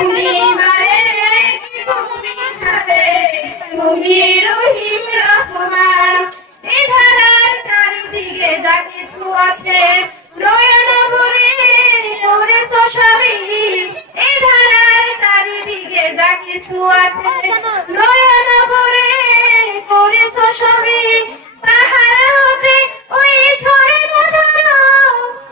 তুমি মালিক, তুমি খালেক, তুমি রহিম রহমান। এই ধারার চারিদিকে যা কিছু আছে নয়ন ভরে করেছ সবই। এই ধারার চারিদিকে যা কিছু আছে নয়ন ভরে করেছ সবই। তাহার হতে ওই ঝড়ে মধুর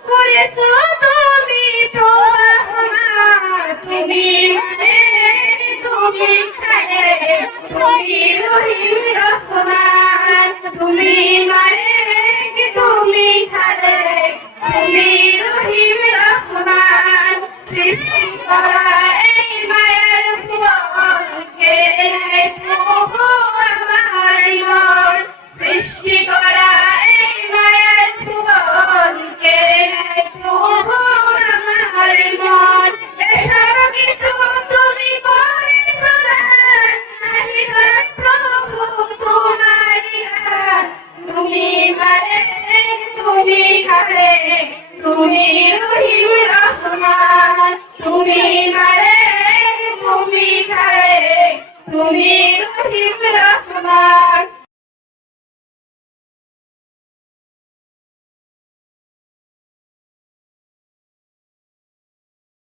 করেছ তুমি প্রবাহমান। তুমি মালিক, তুমি খালেক, তুমি রহিম রহমান। তুমি মালিক, তুমি খালেক, তুমি রহিম রহমান। সৃষ্টি করা এই মায়ের ভুবন কে নেয় প্রভু আমার মন। সৃষ্টি করা এই মায়ের ভুবন কে নেয় প্রভু আমার মন। এসব কিছু তুমি করেছ দান, নাহি দান প্রভু তোমারই দান। তুমি মালিক, তুমি খালেক, তুমি রহিম রহমান। তুমি